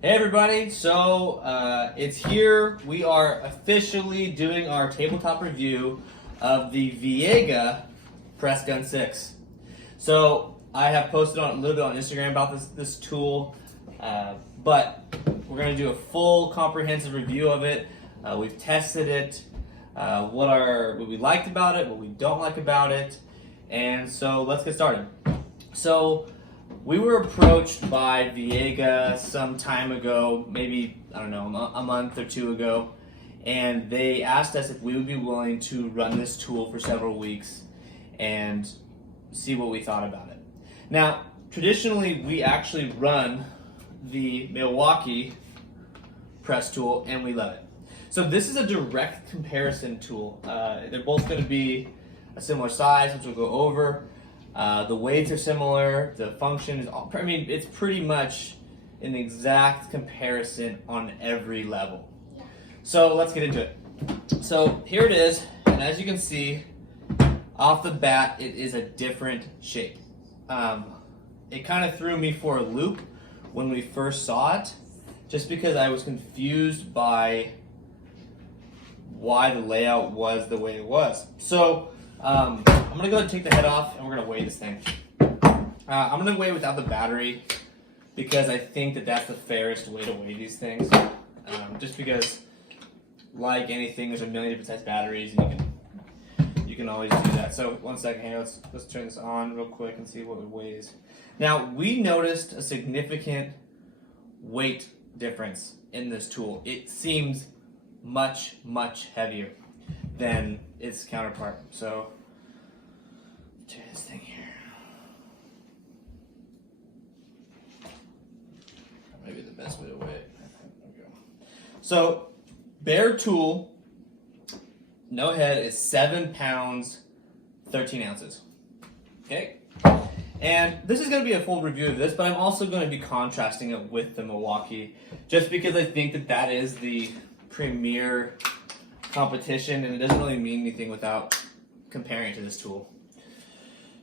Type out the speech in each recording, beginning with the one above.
Hey everybody, so it's here. We are officially doing our tabletop review of the Viega Pressgun 6. So I have posted on a little bit on Instagram about this tool, but we're going to do a full comprehensive review of it. We've tested it, what we liked about it, what we don't like about it, and so let's get started. So we were approached by Viega some time ago, maybe, I don't know, a month or two ago, and they asked us if we would be willing to run this tool for several weeks and see what we thought about it. Now, traditionally, we actually run the Milwaukee press tool, and we love it. So this is a direct comparison tool. They're both going to be a similar size, which we'll go over. The weights are similar, the function is all, it's pretty much an exact comparison on every level. So let's get into it. So here it is, and as you can see, off the bat, it is a different shape. It kind of threw me for a loop when we first saw it, just because I was confused by why the layout was the way it was. So I'm gonna go ahead and take the head off, and we're gonna weigh this thing. I'm gonna weigh without the battery because I think that that's the fairest way to weigh these things. Just because, like anything, there's a million different size batteries, and you can always do that. So 1 second here, let's turn this on real quick and see what it weighs. Now we noticed a significant weight difference in this tool. It seems much heavier than its counterpart. So try this thing here. Maybe the best way to weigh it. There we go. So bare tool, no head, is 7 pounds, 13 ounces. Okay. And this is going to be a full review of this, but I'm also going to be contrasting it with the Milwaukee, just because I think that that is the premier competition, and it doesn't really mean anything without comparing it to this tool.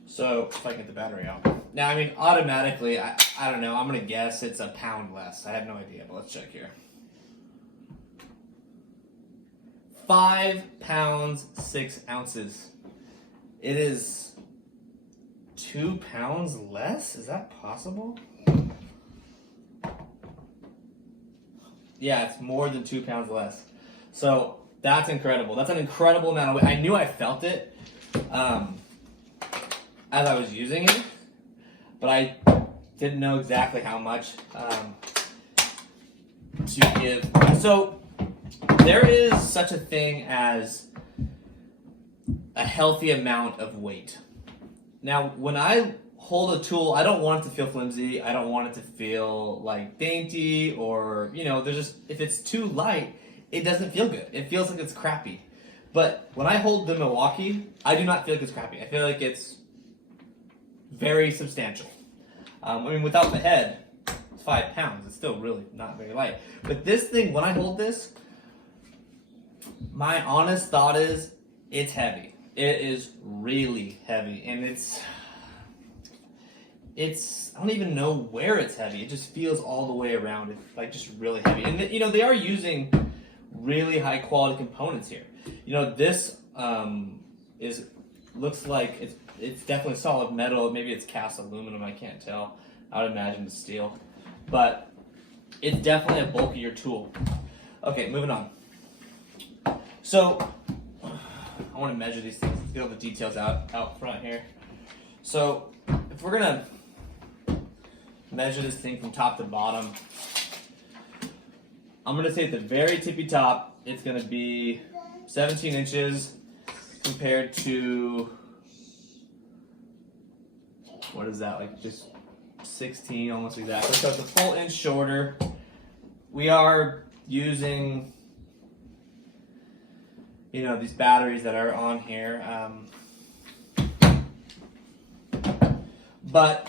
So if I get the battery out. Now, automatically, I don't know, I'm going to guess it's a pound less. I have no idea, but let's check here. 5 pounds, 6 ounces. It is 2 pounds less? Is that possible? Yeah, it's more than 2 pounds less. So that's incredible. That's an incredible amount of weight. I knew I felt it as I was using it, but I didn't know exactly how much to give. So there is such a thing as a healthy amount of weight. Now, when I hold a tool, I don't want it to feel flimsy. I don't want it to feel like dainty, or, if it's too light, it doesn't feel good. It feels like it's crappy. But when I hold the Milwaukee, I do not feel like it's crappy. I feel like it's very substantial. Without the head, it's 5 pounds. It's still really not very light. But this thing, when I hold this, my honest thought is it's heavy. It is really heavy, and it's I don't even know where it's heavy. It just feels all the way around. It's like just really heavy. And they are using really high quality components here. This looks like it's definitely solid metal. Maybe it's cast aluminum, I can't tell. I would imagine it's steel. But it's definitely a bulkier tool. Okay, moving on. So I want to measure these things. Let's get all the details out front here. So if we're gonna measure this thing from top to bottom, I'm gonna say at the very tippy top, it's gonna be 17 inches compared to, what is that, like just 16, almost exactly. So it's a full inch shorter. We are using, these batteries that are on here. But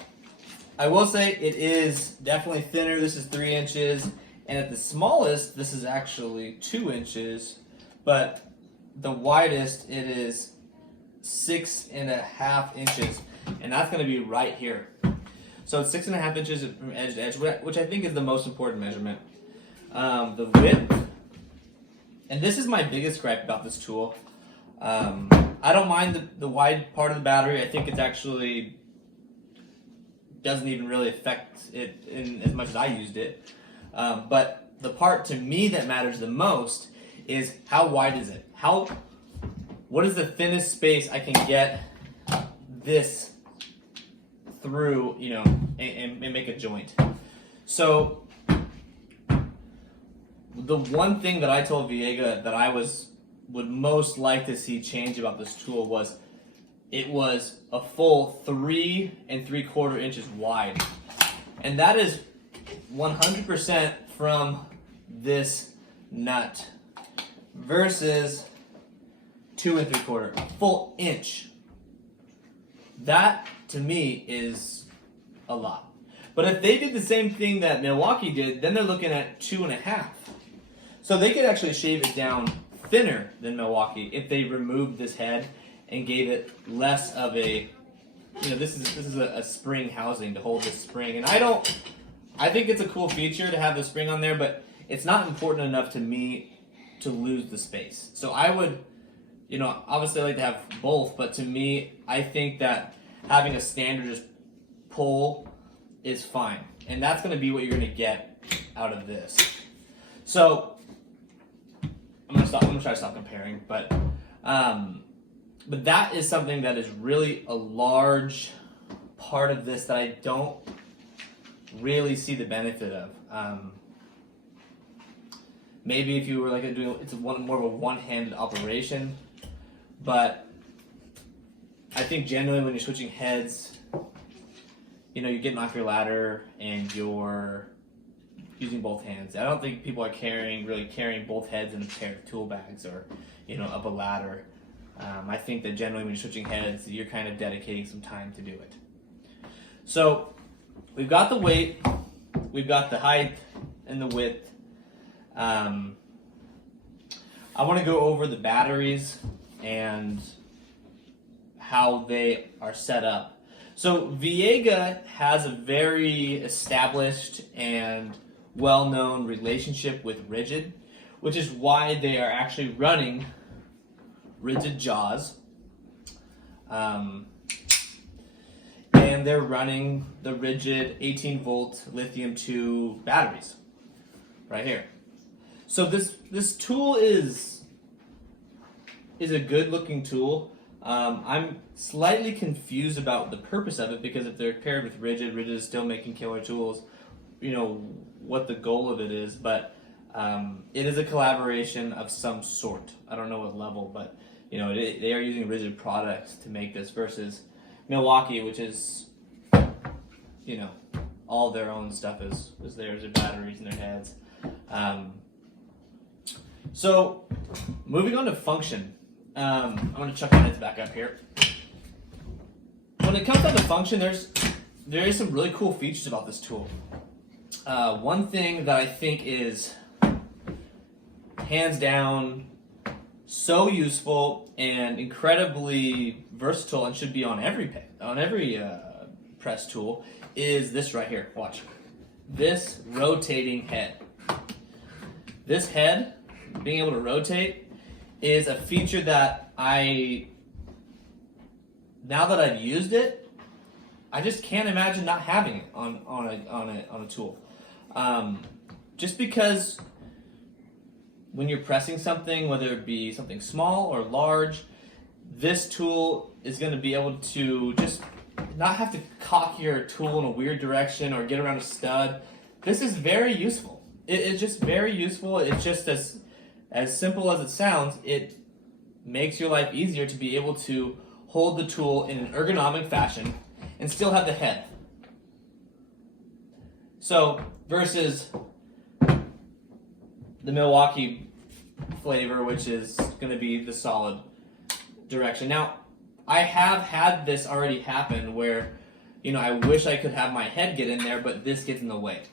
I will say it is definitely thinner. This is 3 inches. And at the smallest, this is actually 2 inches. But the widest, it is 6.5 inches. And that's going to be right here. So it's 6.5 inches from edge to edge, which I think is the most important measurement. The width, and this is my biggest gripe about this tool. I don't mind the wide part of the battery. I think it's actually doesn't even really affect it in as much as I used it. But the part to me that matters the most is how wide is it? What is the thinnest space I can get this through, and make a joint? So the one thing that I told Viega that I would most like to see change about this tool was it was a full 3 3/4 inches wide. And that is 100% from this nut versus 2 3/4, a full inch. That to me is a lot. But if they did the same thing that Milwaukee did, then they're looking at 2.5. So they could actually shave it down thinner than Milwaukee if they removed this head and gave it less of a, this is a spring housing to hold this spring. And I think it's a cool feature to have the spring on there, but it's not important enough to me to lose the space. So I would, obviously I like to have both, but to me, I think that having a standard just pull is fine. And that's going to be what you're going to get out of this. So I'm going to try to stop comparing, but that is something that is really a large part of this that I don't really see the benefit of. Maybe if you were it's more of a one-handed operation, but I think generally when you're switching heads, you're getting off your ladder and you're using both hands. I don't think people are really carrying both heads in a pair of tool bags or, up a ladder. I think that generally when you're switching heads, you're kind of dedicating some time to do it. So we've got the weight, we've got the height and the width. I want to go over the batteries and how they are set up. So Viega has a very established and well-known relationship with rigid, which is why they are actually running rigid jaws, and they're running the rigid 18-volt lithium 2 batteries right here. So this tool is a good-looking tool. I'm slightly confused about the purpose of it, because if they're paired with rigid is still making killer tools. What the goal of it is, but it is a collaboration of some sort. I don't know what level, but they are using rigid products to make this versus Milwaukee, which is all their own stuff is theirs, their batteries and their heads. So moving on to function, I'm going to chuck my heads back up here. When it comes down to function, there is some really cool features about this tool. One thing that I think is hands down so useful and incredibly versatile and should be on every press tool is this right here. Watch. This rotating head. This head, being able to rotate, is a feature that now that I've used it, I just can't imagine not having it on a tool. Just because when you're pressing something, whether it be something small or large, this tool is going to be able to just not have to cock your tool in a weird direction or get around a stud. This is very useful. It's just very useful. It's just as simple as it sounds. It makes your life easier to be able to hold the tool in an ergonomic fashion and still have the head. So versus the Milwaukee flavor, which is going to be the solid direction. Now, I have had this already happen where, I wish I could have my head get in there, but this gets in the way.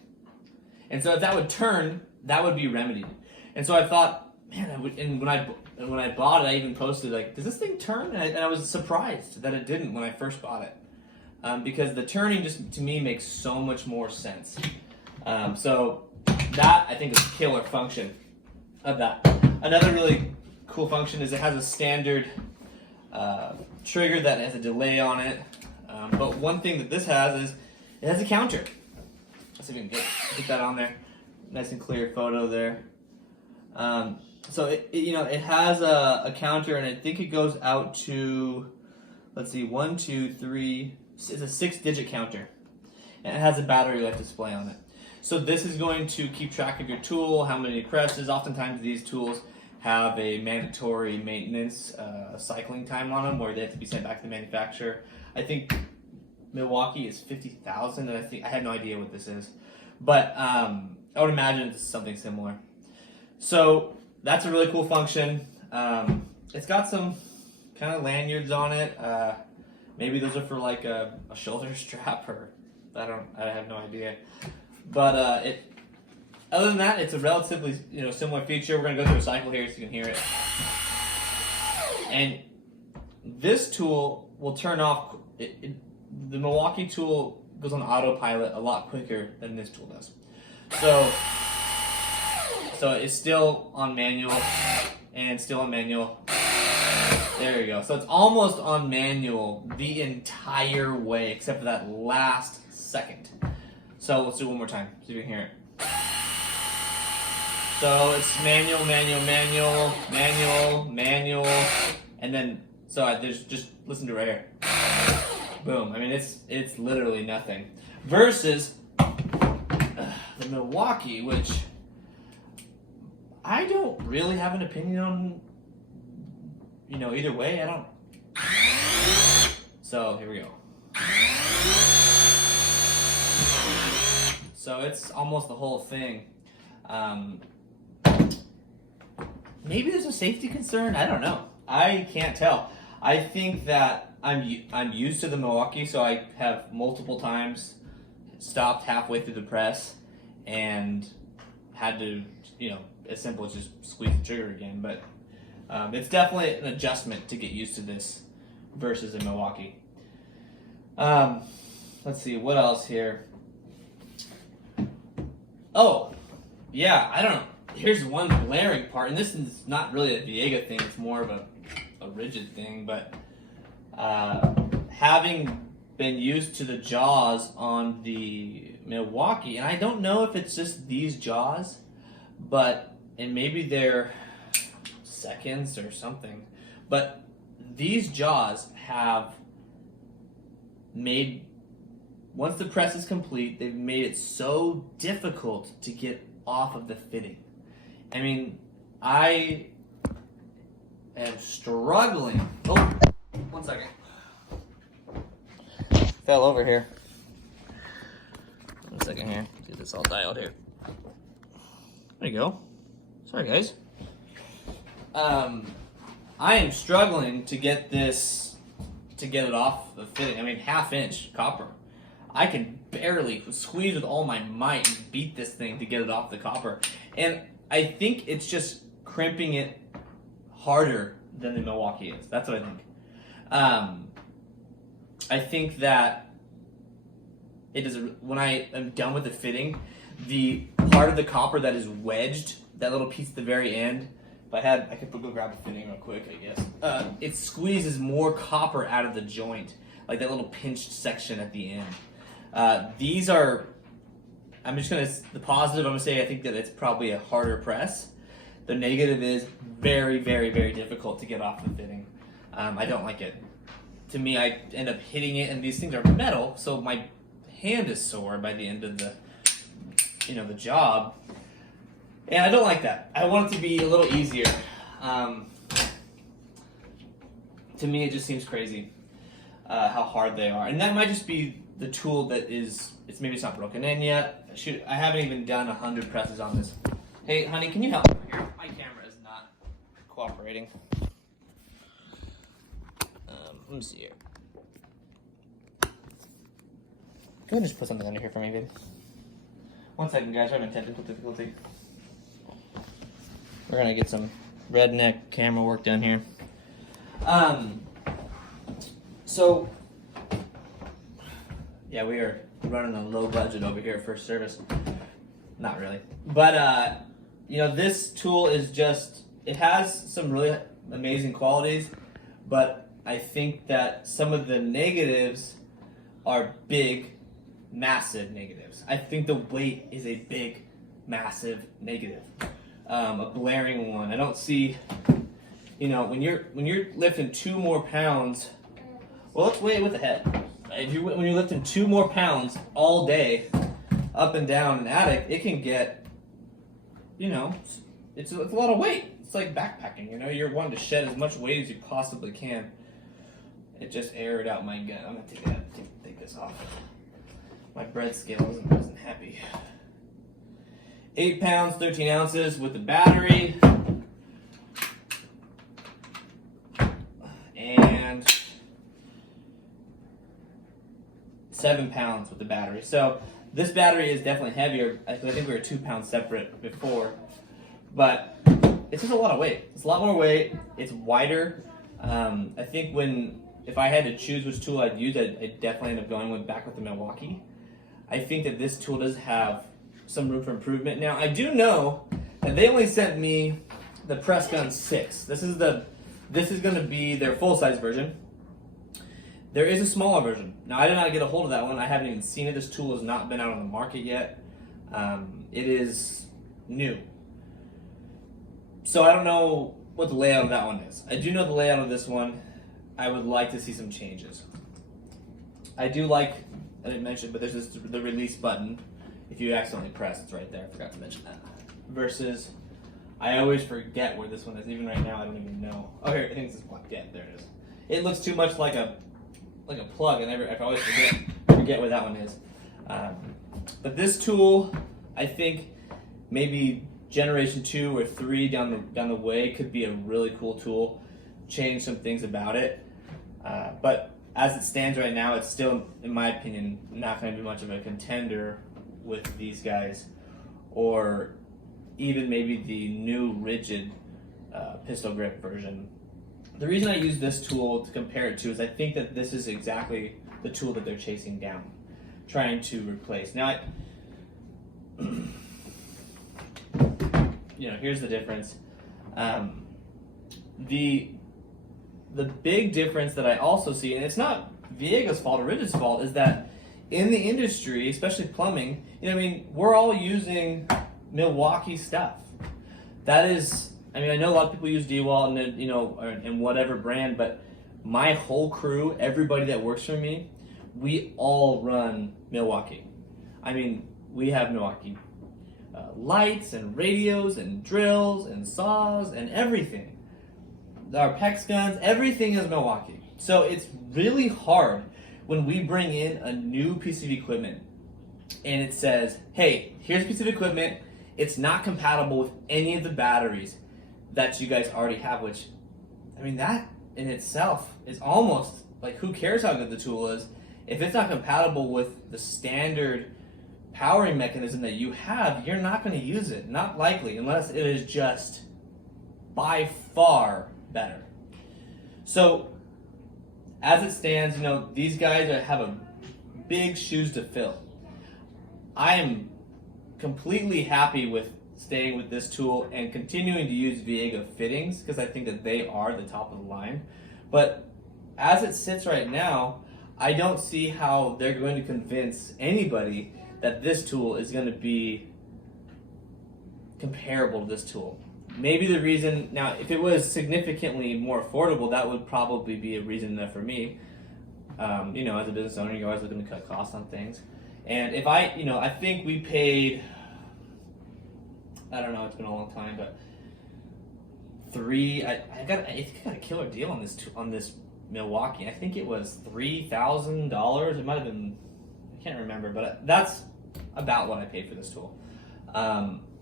And so if that would turn, that would be remedied. And so I thought, man, and when I bought it, I even posted, does this thing turn? And I was surprised that it didn't when I first bought it. because the turning just to me makes so much more sense. So that I think is a killer function of that. Another really cool function is it has a standard trigger that has a delay on it. But one thing that this has is it has a counter. Let's see if we can get that on there. Nice and clear photo there. So it has a counter, and I think it goes out to, let's see, 1, 2, 3. It's a 6-digit counter, and it has a battery life display on it. So this is going to keep track of your tool, how many presses. Oftentimes these tools have a mandatory maintenance cycling time on them, where they have to be sent back to the manufacturer. I think Milwaukee is 50,000, and I had no idea what this is, but I would imagine it's something similar. So that's a really cool function. It's got some kind of lanyards on it. Maybe those are for like a shoulder strap, or I have no idea. But other than that, it's a relatively similar feature. We're gonna go through a cycle here so you can hear it. And this tool will turn off. The Milwaukee tool goes on autopilot a lot quicker than this tool does. So it's still on manual, and still on manual. There you go. So it's almost on manual the entire way, except for that last second. So let's do it one more time, so you can hear it. So it's manual, manual, manual, manual, manual, and then there's just listen to it right here. Boom. I mean, it's literally nothing. Versus the Milwaukee, which I don't really have an opinion on. Either way, I don't. So here we go. So it's almost the whole thing. Maybe there's a safety concern. I don't know. I can't tell. I think that I'm used to the Milwaukee, so I have multiple times stopped halfway through the press and had to, as simple as just squeeze the trigger again. But it's definitely an adjustment to get used to this versus a Milwaukee. Let's see, what else here? Oh, yeah, I don't know. Here's one glaring part, and this is not really a Viega thing, it's more of a rigid thing, but having been used to the jaws on the Milwaukee, and I don't know if it's just these jaws, and maybe they're seconds or something, but these jaws have made, once the press is complete, they've made it so difficult to get off of the fitting. I mean, I am struggling. Oh, 1 second. Fell over here. 1 second here. Get this all dialed here. There you go. Sorry, guys. I am struggling to get it off the fitting. I mean, 1/2 inch copper. I can barely squeeze with all my might and beat this thing to get it off the copper. And I think it's just crimping it harder than the Milwaukee is. That's what I think. I think that it is, when I am done with the fitting, the part of the copper that is wedged, that little piece at the very end, I could go grab the fitting real quick, I guess. It squeezes more copper out of the joint, like that little pinched section at the end. These are, the positive, I'm gonna say I think that it's probably a harder press. The negative is very, very, very difficult to get off the fitting. I don't like it. To me, I end up hitting it, and these things are metal, so my hand is sore by the end of the job. And I don't like that. I want it to be a little easier. To me, it just seems crazy how hard they are. And that might just be the tool that maybe it's not broken in yet. I haven't even done 100 presses on this. Hey, honey, can you help me here? My camera is not cooperating. Let me see here. Go ahead and just put something under here for me, babe. 1 second, guys. We're having technical difficulty. We're gonna get some redneck camera work done here. Yeah, we are running a low budget over here at First Service. Not really. But, you know, this tool is just, it has some really amazing qualities, but I think that some of the negatives are big, massive negatives. I think the weight is a big, massive negative. A blaring one. I don't see, you know, when you're lifting 2 more pounds, well, let's weigh it with the head. When you're lifting 2 more pounds all day, up and down an attic, it can get, you know, it's a lot of weight. It's like backpacking, you know, you're wanting to shed as much weight as you possibly can. It just aired out my gut. I'm gonna take this off. My bread scale wasn't happy. 8 pounds, 13 ounces with the battery. And 7 pounds with the battery. So this battery is definitely heavier. I think we were 2 pounds separate before. But it's just a lot of weight. It's a lot more weight. It's wider. I think if I had to choose which tool I'd use, I'd definitely end up going back with the Milwaukee. I think that this tool does have some room for improvement. Now, I do know that they only sent me the Pressgun 6. This is going to be their full-size version. There is a smaller version. Now, I did not get a hold of that one. I haven't even seen it. This tool has not been out on the market yet. It is new. So I don't know what the layout of that one is. I do know the layout of this one. I would like to see some changes. I do like, I didn't mention, but there's the release button. If you accidentally press, it's right there. I forgot to mention that. Versus, I always forget where this one is. Even right now, I don't even know. Oh, here, I think this is black. Yeah, there it is. It looks too much like a plug, and I always forget where that one is. But this tool, I think maybe generation 2 or 3 down the way could be a really cool tool. Change some things about it. But as it stands right now, it's still, in my opinion, not going to be much of a contender with these guys, or even maybe the new rigid pistol grip version. The reason I use this tool to compare it to is I think that this is exactly the tool that they're chasing down, trying to replace. Now, you know, here's the difference. The big difference that I also see, and it's not Viega's fault or Rigid's fault, is that in the industry, especially plumbing, you know, I mean, we're all using Milwaukee stuff. That is, I mean, I know a lot of people use DeWalt and, you know, and whatever brand, but my whole crew, everybody that works for me, we all run Milwaukee. I mean, we have Milwaukee lights and radios and drills and saws and everything. Our PEX guns, everything is Milwaukee. So it's really hard when we bring in a new piece of equipment and it says, hey, here's a piece of equipment, it's not compatible with any of the batteries that you guys already have, which, I mean, that in itself is almost like, who cares how good the tool is? If it's not compatible with the standard powering mechanism that you have, you're not going to use it. Not likely, unless it is just by far better. So, as it stands, you know, these guys have a big shoes to fill. I am completely happy with staying with this tool and continuing to use Viega fittings because I think that they are the top of the line. But as it sits right now, I don't see how they're going to convince anybody that this tool is going to be comparable to this tool. Maybe the reason, now if it was significantly more affordable, that would probably be a reason enough for me. You know, as a business owner, you're always looking to cut costs on things. And if I think we paid, I don't know, it's been a long time, but I got a killer deal on this Milwaukee. I think it was $3,000. It might have been, I can't remember, but that's about what I paid for this tool.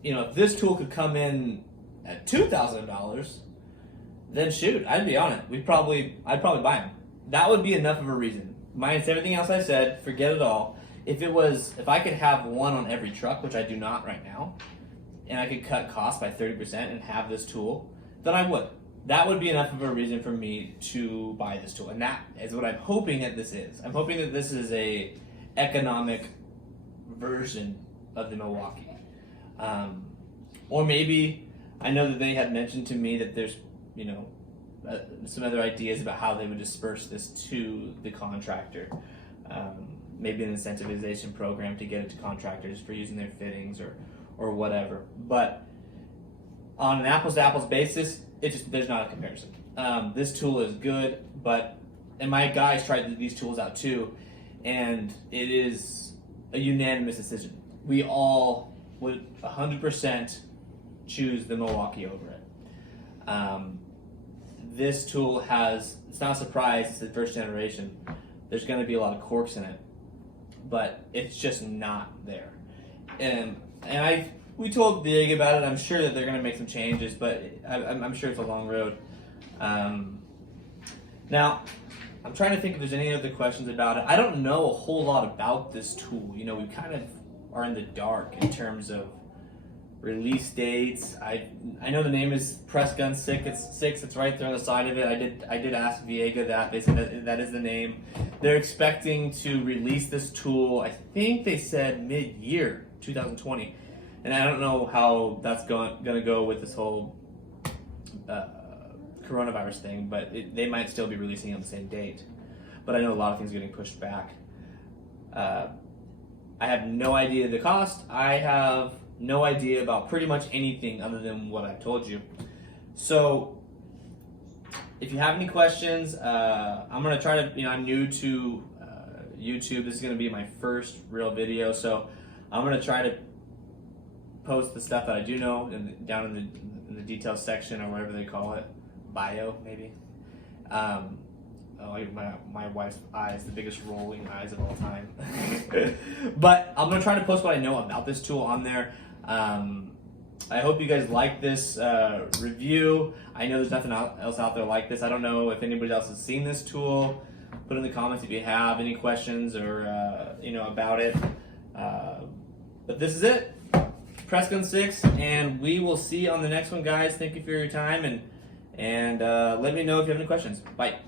You know, if this tool could come in at $2,000, then shoot, I'd be on it. I'd probably buy them. That would be enough of a reason. Minus everything else I said, forget it all. If I could have one on every truck, which I do not right now, and I could cut costs by 30% and have this tool, then I would. That would be enough of a reason for me to buy this tool. And that is what I'm hoping that this is. I'm hoping that this is a economic version of the Milwaukee. Or maybe, I know that they had mentioned to me that there's, some other ideas about how they would disperse this to the contractor. Maybe an incentivization program to get it to contractors for using their fittings or whatever. But on an apples-to-apples basis, there's not a comparison. This tool is good, and my guys tried these tools out too, and it is a unanimous decision. We all would 100% choose the Milwaukee over it. This tool it's not a surprise, it's the first generation. There's going to be a lot of corks in it, but it's just not there. And we told Viega about it. I'm sure that they're going to make some changes, but I'm sure it's a long road. Now, I'm trying to think if there's any other questions about it. I don't know a whole lot about this tool. We kind of are in the dark in terms of release dates. I know the name is Pressgun 6. It's right there on the side of it. I did ask Viega that. They said that is the name. They're expecting to release this tool, I think they said mid-year 2020. And I don't know how that's going to go with this whole coronavirus thing, but they might still be releasing it on the same date. But I know a lot of things are getting pushed back. I have no idea the cost. I have no idea about pretty much anything other than what I've told you. So if you have any questions, I'm going to try to, I'm new to YouTube. This is going to be my first real video, so I'm going to try to post the stuff that I do know down in the details section, or whatever they call it, bio maybe. My wife's eyes, the biggest rolling eyes of all time. But I'm gonna try to post what I know about this tool on there. I hope you guys like this review. I know there's nothing else out there like this. I don't know if anybody else has seen this tool. Put in the comments if you have any questions or about it. But this is it. Pressgun 6, and we will see you on the next one, guys. Thank you for your time, and let me know if you have any questions. Bye.